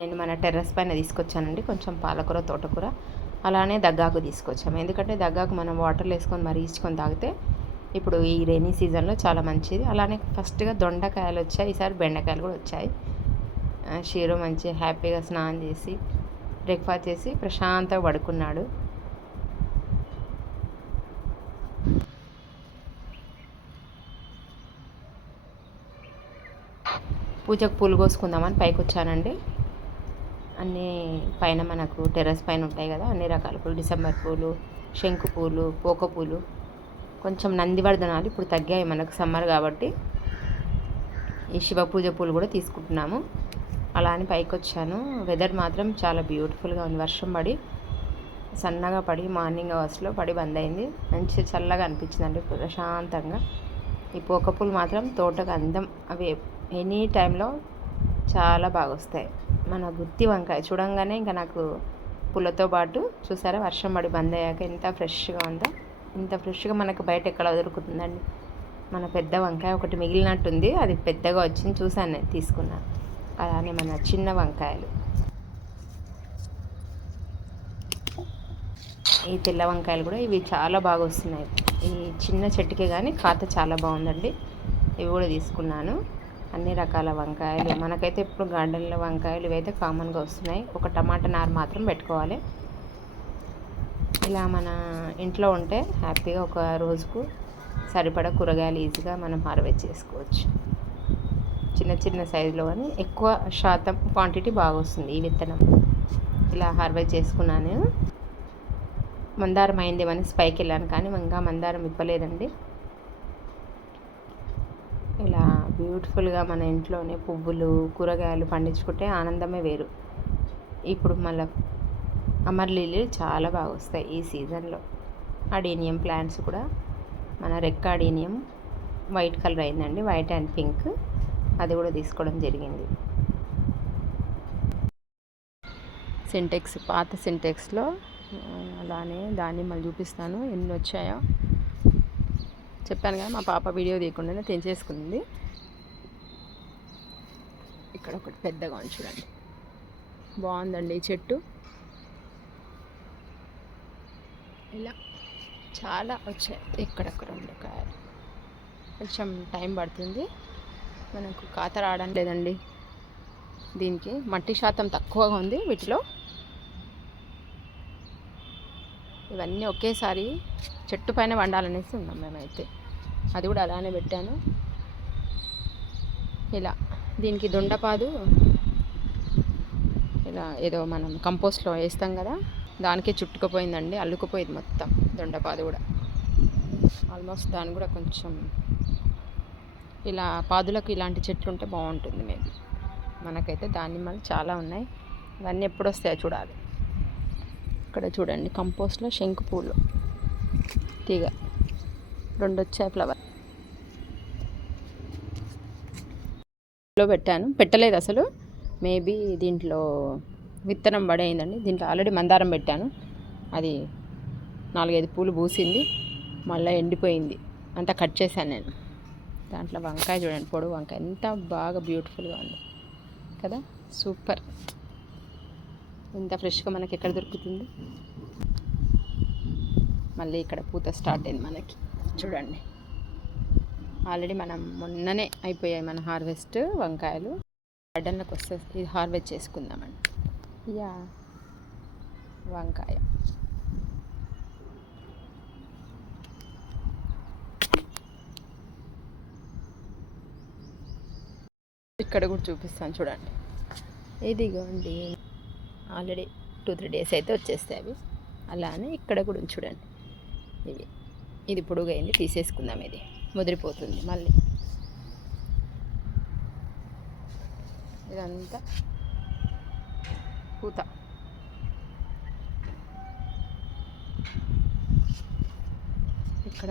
నేను మన టెర్రస్ పైన తీసుకొచ్చానండి. కొంచెం పాలకూర తోటకూర అలానే దగ్గాకు తీసుకొచ్చాము. ఎందుకంటే దగ్గాకు మనం వాటర్లో వేసుకొని మరిగించుకొని తాగితే ఇప్పుడు ఈ రెయినీ సీజన్లో చాలా మంచిది. అలానే ఫస్ట్గా దొండకాయలు వచ్చాయి. ఈసారి బెండకాయలు కూడా వచ్చాయి. షీరో మంచి హ్యాపీగా స్నానం చేసి బ్రేక్ఫాస్ట్ చేసి ప్రశాంతంగా పడుకున్నాడు. పూజకు పూలు కోసుకుందామని పైకి వచ్చానండి అన్నీ పైన మనకు టెర్రస్ పైన ఉంటాయి కదా అన్ని రకాల పూలు. డిసెంబర్ పూలు శంకు పూలు పోక పూలు. కొంచెం నందివర్ధనాలు ఇప్పుడు తగ్గాయి మనకు సమ్మర్ కాబట్టి. ఈ శివ పూజ పూలు కూడా తీసుకుంటున్నాము. అలా అని పైకి వచ్చాను వెదర్ మాత్రం చాలా బ్యూటిఫుల్గా ఉంది. వర్షం పడి సన్నగా పడి మార్నింగ్ అవర్స్లో పడి బంద్ అయింది. మంచి చల్లగా అనిపించిందండి. ప్రశాంతంగా. ఈ పోక పూలు మాత్రం తోటకు అందం అవి ఎనీ టైంలో చాలా బాగా వస్తాయి. మన గుత్తి వంకాయ చూడంగానే ఇంకా నాకు పూలతో పాటు చూసారా వర్షం పడి బంద్ అయ్యాక ఎంత ఫ్రెష్గా ఉందో ఇంత ఫ్రెష్గా మనకు బయట ఎక్కడ దొరుకుతుందండి? మన పెద్ద వంకాయ ఒకటి మిగిలినట్టుంది అది పెద్దగా వచ్చింది చూసాను నేను తీసుకున్నాను అలానే మన చిన్న వంకాయలు. ఈ తెల్ల వంకాయలు కూడా ఇవి చాలా బాగా వస్తున్నాయి. ఈ చిన్న చెట్టుకే కానీ ఖాత చాలా బాగుందండి. ఇవి కూడా తీసుకున్నాను. అన్ని రకాల వంకాయలు. మనకైతే ఇప్పుడు గార్డెన్లో వంకాయలు ఇవైతే కామన్గా వస్తున్నాయి. ఒక టమాటా నారు మాత్రం పెట్టుకోవాలి. ఇలా మన ఇంట్లో ఉంటే హ్యాపీగా ఒక రోజుకు సరిపడా కూరగాయలు ఈజీగా మనం హార్వెస్ట్ చేసుకోవచ్చు. చిన్న చిన్న సైజులో కానీ ఎక్కువ శాతం క్వాంటిటీ బాగా వస్తుంది ఈ విత్తనం. ఇలా హార్వెస్ట్ చేసుకున్నాను. మందారం అయిందేమని స్పైకి వెళ్ళాను కానీ ఇంకా మందారం ఇప్పలేదండి ఇలా బ్యూటిఫుల్గా మన ఇంట్లోనే పువ్వులు కూరగాయలు పండించుకుంటే ఆనందమే వేరు. ఇప్పుడు మళ్ళీ అమర్ చాలా బాగా వస్తాయి ఈ సీజన్లో. అడీనియం ప్లాంట్స్ కూడా. మన రెక్క అడీనియం వైట్ కలర్ అయిందండి వైట్ అండ్ పింక్. అది కూడా తీసుకోవడం జరిగింది. సింటెక్స్ పాత సింటెక్స్లో అలానే దాన్ని మళ్ళీ చూపిస్తాను. ఎన్ని వచ్చాయో చెప్పాను కదా మా పాప వీడియో తీయకుండానే తెంచేసుకుంది. ఇక్కడ ఒకటి పెద్దగా ఉంది చూడండి. బాగుందండి ఈ చెట్టు. ఇలా చాలా వచ్చాయి. ఇక్కడొక రెండు కాయలు కొంచెం టైం పడుతుంది. మనకు కాత రావడం లేదండి. దీనికి మట్టి శాతం తక్కువగా ఉంది వీటిలో. ఇవన్నీ ఒకేసారి చెట్టు పైన వండాలనేసి ఉన్నాం మేమైతే. అది కూడా అలానే పెట్టాను. ఇలా దీనికి దొండపాదు. ఇలా ఏదో మనం కంపోస్ట్లో వేస్తాం కదా దానికే చుట్టుకుపోయిందండి అల్లుకుపోయింది మొత్తం దొండపాదు కూడా. ఆల్మోస్ట్ దాని కూడా కొంచెం ఇలా పాదులకు ఇలాంటి చెట్లు ఉంటే బాగుంటుంది మేబీ. మనకైతే దానిమ్మలు చాలా ఉన్నాయి. ఇవన్నీ ఎప్పుడు వస్తాయో చూడాలి. ఇక్కడ చూడండి కంపోస్ట్లో శంకు పూలు. తీగ. రెండు వచ్చాయి ఫ్లవర్. లో పెట్టాను. పెట్టలేదు అసలు. మేబీ దీంట్లో విత్తనం పడేయిందండి దీంట్లో ఆల్రెడీ మందారం పెట్టాను. అది నాలుగైదు పూలు పూసింది. మళ్ళీ ఎండిపోయింది. అంతా కట్ చేశాను నేను. దాంట్లో వంకాయ చూడండి పొడుగు వంకాయ. ఎంత బాగా బ్యూటిఫుల్గా ఉంది. కదా? సూపర్. ఇంత ఫ్రెష్గా మనకి ఎక్కడ దొరుకుతుంది? మళ్ళీ ఇక్కడ పూత స్టార్ట్ అయింది మనకి. చూడండి. ఆల్రెడీ మనం మొన్ననే అయిపోయాయి మన హార్వెస్ట్ వంకాయలు. గార్డెన్లోకి వస్తే ఇది హార్వెస్ట్ చేసుకుందామండి. యా. వంకాయ. ఇక్కడ కూడా చూపిస్తాను చూడండి. ఇదిగోండి. ఆల్రెడీ టూ త్రీ డేస్ అయితే వచ్చేస్తాయి అవి. అలానే ఇక్కడ కూడా చూడండి. ఇవి. ఇది పొడుగైంది తీసేసుకుందాం ఇది. ముదిరిపోతుంది మళ్ళీ. ఇదంతా పూత. ఇక్కడ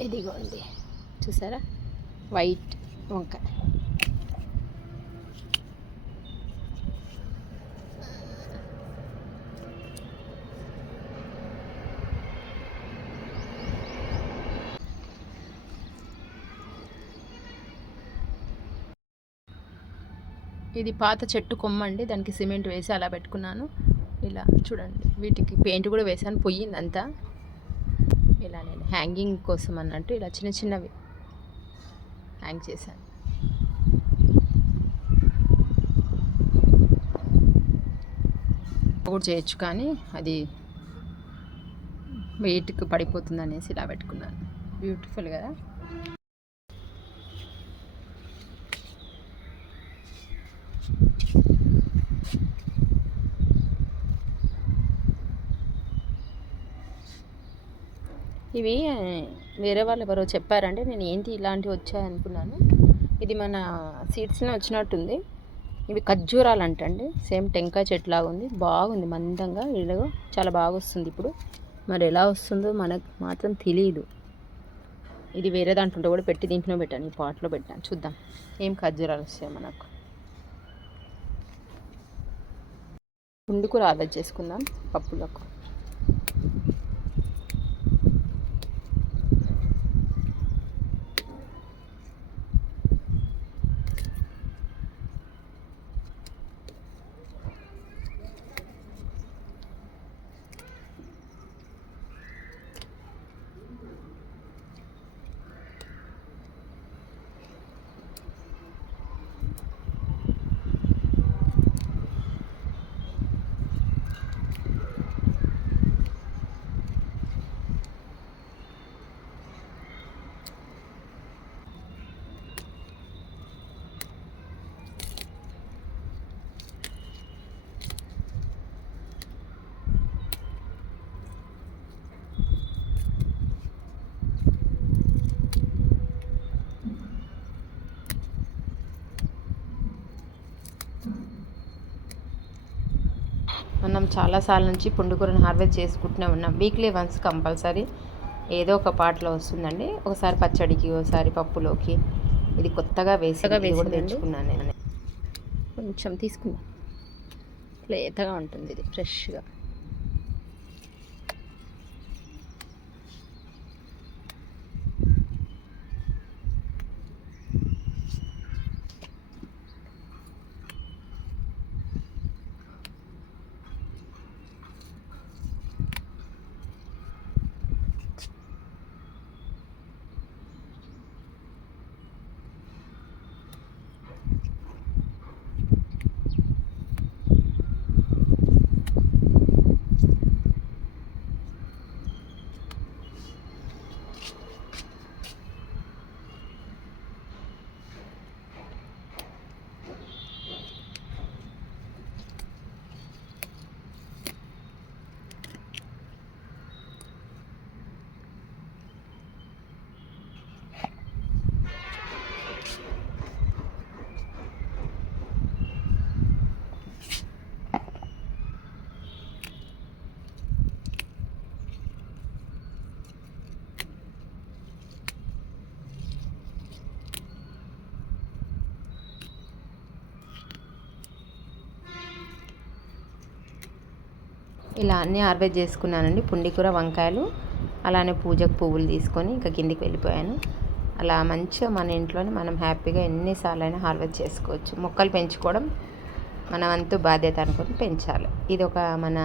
ఇదిగోండి. చూసారా? వైట్ వంకాయ. ఇది పాత చెట్టు కొమ్మ అండి. దానికి సిమెంట్ వేసి అలా పెట్టుకున్నాను. ఇలా చూడండి. వీటికి పెయింట్ కూడా వేసాను పోయింది అంతా ఇలా నేను హ్యాంగింగ్ కోసం అన్నట్టు ఇలా చిన్న చిన్నవి హ్యాంగ్ చేశాను. కూడా చేయొచ్చు కానీ అది వెయిట్కి పడిపోతుంది అనేసి ఇలా పెట్టుకున్నాను. బ్యూటిఫుల్ కదా? ఇవి వేరే వాళ్ళు ఎవరో చెప్పారంటే నేను ఏంటి ఇలాంటివి వచ్చాయనుకున్నాను ఇది మన సీడ్స్లో వచ్చినట్టుంది. ఇవి ఖర్జూరాలు అంటండి సేమ్ టెంకాయ చెట్టు లాగా ఉంది. బాగుంది మందంగా ఇలాగో చాలా బాగా వస్తుంది ఇప్పుడు. మరి ఎలా వస్తుందో మనకు మాత్రం తెలియదు ఇది వేరే దాంట్లో కూడా పెట్టి దీంట్లో పెట్టాను ఈ పాట్లో పెట్టాను. చూద్దాం ఏం ఖర్జూరాలు వస్తాయి మనకు. పుండుకూర ఆర్డర్ చేసుకుందాం పప్పులకు. చాలాసార్లు నుంచి పుండుకూరని హార్వెస్ట్ చేసుకుంటూనే ఉన్నాం. Weekly once compulsory. ఏదో ఒక పాటలో వస్తుందండి. ఒకసారి పచ్చడికి ఒకసారి పప్పులోకి. ఇది కొత్తగా వేసగా వేసి కూడా తెచ్చుకున్నాను నేను. కొంచెం తీసుకుందాం. లేతగా ఉంటుంది ఇది ఫ్రెష్గా. ఇలా అన్నీ హార్వెస్ట్ చేసుకున్నానండి. పుండికూర వంకాయలు అలానే పూజకు పువ్వులు తీసుకొని ఇంకా కిందికి వెళ్ళిపోయాను. అలా మంచిగా మన ఇంట్లోనే మనం హ్యాపీగా ఎన్నిసార్లు అయినా హార్వెస్ట్ చేసుకోవచ్చు. మొక్కలు పెంచుకోవడం మన వంతు బాధ్యత అనుకుని పెంచాలి. ఇది ఒక మన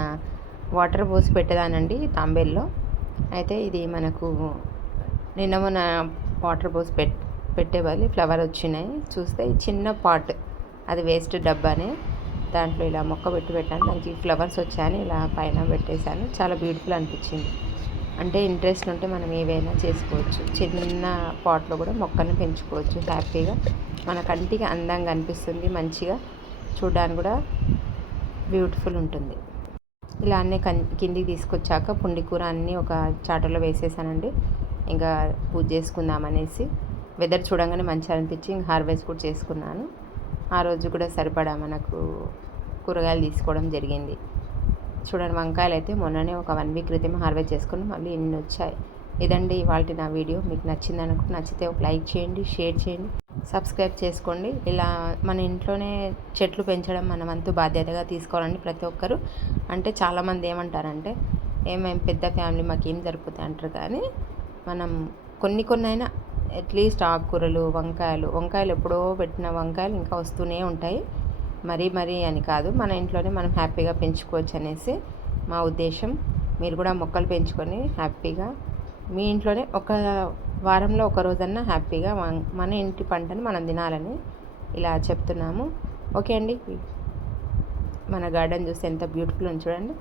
వాటర్ పోసి పెట్టేదానండి తాంబేల్లో. అయితే ఇది మనకు నిన్న మొన్న వాటర్ పోసి పెట్ పెట్టే వాళ్ళు ఫ్లవర్ వచ్చినాయి. చూస్తే చిన్న పాట్ అది వేస్ట్ డబ్బానే. దాంట్లో ఇలా మొక్క పెట్టి పెట్టాను. దానికి ఫ్లవర్స్ వచ్చాయని ఇలా పైన పెట్టేశాను. చాలా బ్యూటిఫుల్ అనిపించింది. అంటే ఇంట్రెస్ట్ ఉంటే మనం ఏవైనా చేసుకోవచ్చు. చిన్న పాట్లో కూడా మొక్కను పెంచుకోవచ్చు. హ్యాపీగా మన కంటికి అందంగా అనిపిస్తుంది. మంచిగా చూడడానికి కూడా బ్యూటిఫుల్ ఉంటుంది. ఇలా అన్నీ కిందికి తీసుకొచ్చాక పుండి కూర అన్నీ ఒక చాటలో వేసేసానండి. ఇంకా పూజ చేసుకుందామనేసి వెదర్ చూడంగానే మంచిగా అనిపించి ఇంకా హార్వెస్ట్ కూడా చేసుకున్నాను. ఆ రోజు కూడా సరిపడా మనకు కూరగాయలు తీసుకోవడం జరిగింది. చూడండి వంకాయలు అయితే మొన్ననే ఒక వన్ వీక్ క్రితం హార్వెస్ట్ చేసుకుని మళ్ళీ ఇన్ని వచ్చాయి. ఇదండి ఇవాళ నా వీడియో. మీకు నచ్చింది అనుకో నచ్చితే ఒక లైక్ చేయండి షేర్ చేయండి సబ్స్క్రైబ్ చేసుకోండి. ఇలా మన ఇంట్లోనే చెట్లు పెంచడం మన వంతు బాధ్యతగా తీసుకోవాలండి ప్రతి ఒక్కరు. అంటే చాలామంది ఏమంటారంటే ఏమేం పెద్ద ఫ్యామిలీ మాకు ఏం జరుపుతాయి అంటారు కానీ మనం కొన్ని కొన్ని అయినా అట్లీస్ట్ ఆకుకూరలు వంకాయలు వంకాయలు ఎప్పుడో పెట్టిన వంకాయలు ఇంకా వస్తూనే ఉంటాయి. మరీ మరీ అని కాదు మన ఇంట్లోనే మనం హ్యాపీగా పెంచుకోవచ్చు అనేసి మా ఉద్దేశం. మీరు కూడా మొక్కలు పెంచుకొని హ్యాపీగా మీ ఇంట్లోనే ఒక వారంలో ఒక రోజన్నా హ్యాపీగా మన ఇంటి పంటను మనం తినాలని ఇలా చెప్తున్నాము. ఓకే అండి. మన గార్డెన్ చూస్తే ఎంత బ్యూటిఫుల్ ఉంది చూడండి.